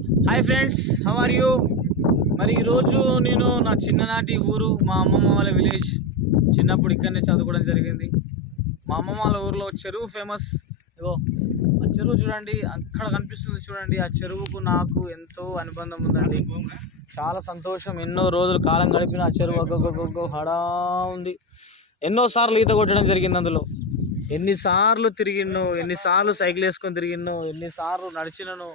Hi friends how are you మరి ఈరోజు నేను నా చిన్ననాటి ఊరు మా అమ్మమ్మ వాళ్ళ విలేజ్ చిన్నప్పుడు ఇక్కడనే చదువుకోవడం జరిగింది. మా అమ్మమ్మ వాళ్ళ ఊరిలో చెరువు ఫేమస్ ఇగో ఆ చెరువు చూడండి అక్కడ కనిపిస్తుంది చూడండి. ఆ చెరువుకు నాకు ఎంతో అనుబంధం ఉందండి. చాలా సంతోషం. ఎన్నో రోజులు కాలం గడిపిన ఆ చెరువు అగ్గొగ్గొగ్గొగ్గో హడా ఉంది. ఎన్నోసార్లు ఈత కొట్టడం జరిగింది అందులో. ఎన్నిసార్లు తిరిగినో ఎన్నిసార్లు సైకిల్ వేసుకొని తిరిగినో ఎన్నిసార్లు నడిచినను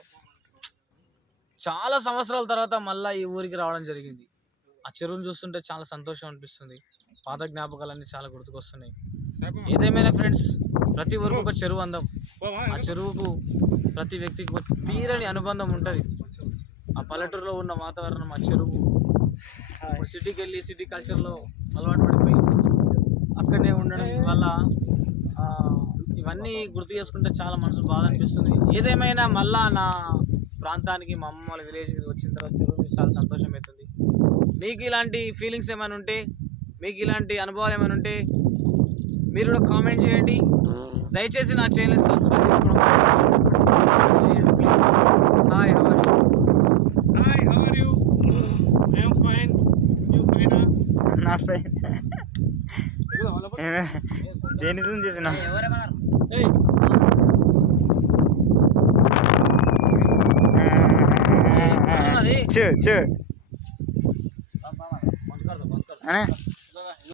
చాలా సంవత్సరాల తర్వాత మళ్ళీ ఈ ఊరికి రావడం జరిగింది. ఆ చెరువును చూస్తుంటే చాలా సంతోషం అనిపిస్తుంది. పాత జ్ఞాపకాలన్నీ చాలా గుర్తుకొస్తున్నాయి. ఏదేమైనా ఫ్రెండ్స్ ప్రతి ఊరికి ఒక చెరువు అందం. ఆ చెరువుకు ప్రతి వ్యక్తికి ఒక తీరని అనుబంధం ఉంటుంది. ఆ పల్లెటూరులో ఉన్న వాతావరణం ఆ చెరువు. సిటీకి వెళ్ళి సిటీ కల్చర్లో అలవాటు పడిపోయి అక్కడనే ఉండడం వల్ల ఇవన్నీ గుర్తు చేసుకుంటే చాలా మనసు బాధ అనిపిస్తుంది. ఏదేమైనా మళ్ళా నా ప్రాంతానికి మా అమ్మ వాళ్ళ విలేజ్కి వచ్చిన తర్వాత చూసి చాలా సంతోషం అవుతుంది. మీకు ఇలాంటి ఫీలింగ్స్ ఏమైనా ఉంటే మీకు ఇలాంటి అనుభవాలు ఏమైనా ఉంటే మీరు కూడా కామెంట్ చేయండి. దయచేసి నా ఛానల్ సబ్స్క్రైబ్ చేసుకోవడం ప్లీజ్ హాయ్ హవర్? నా దేని చేసిన છે. છે અને?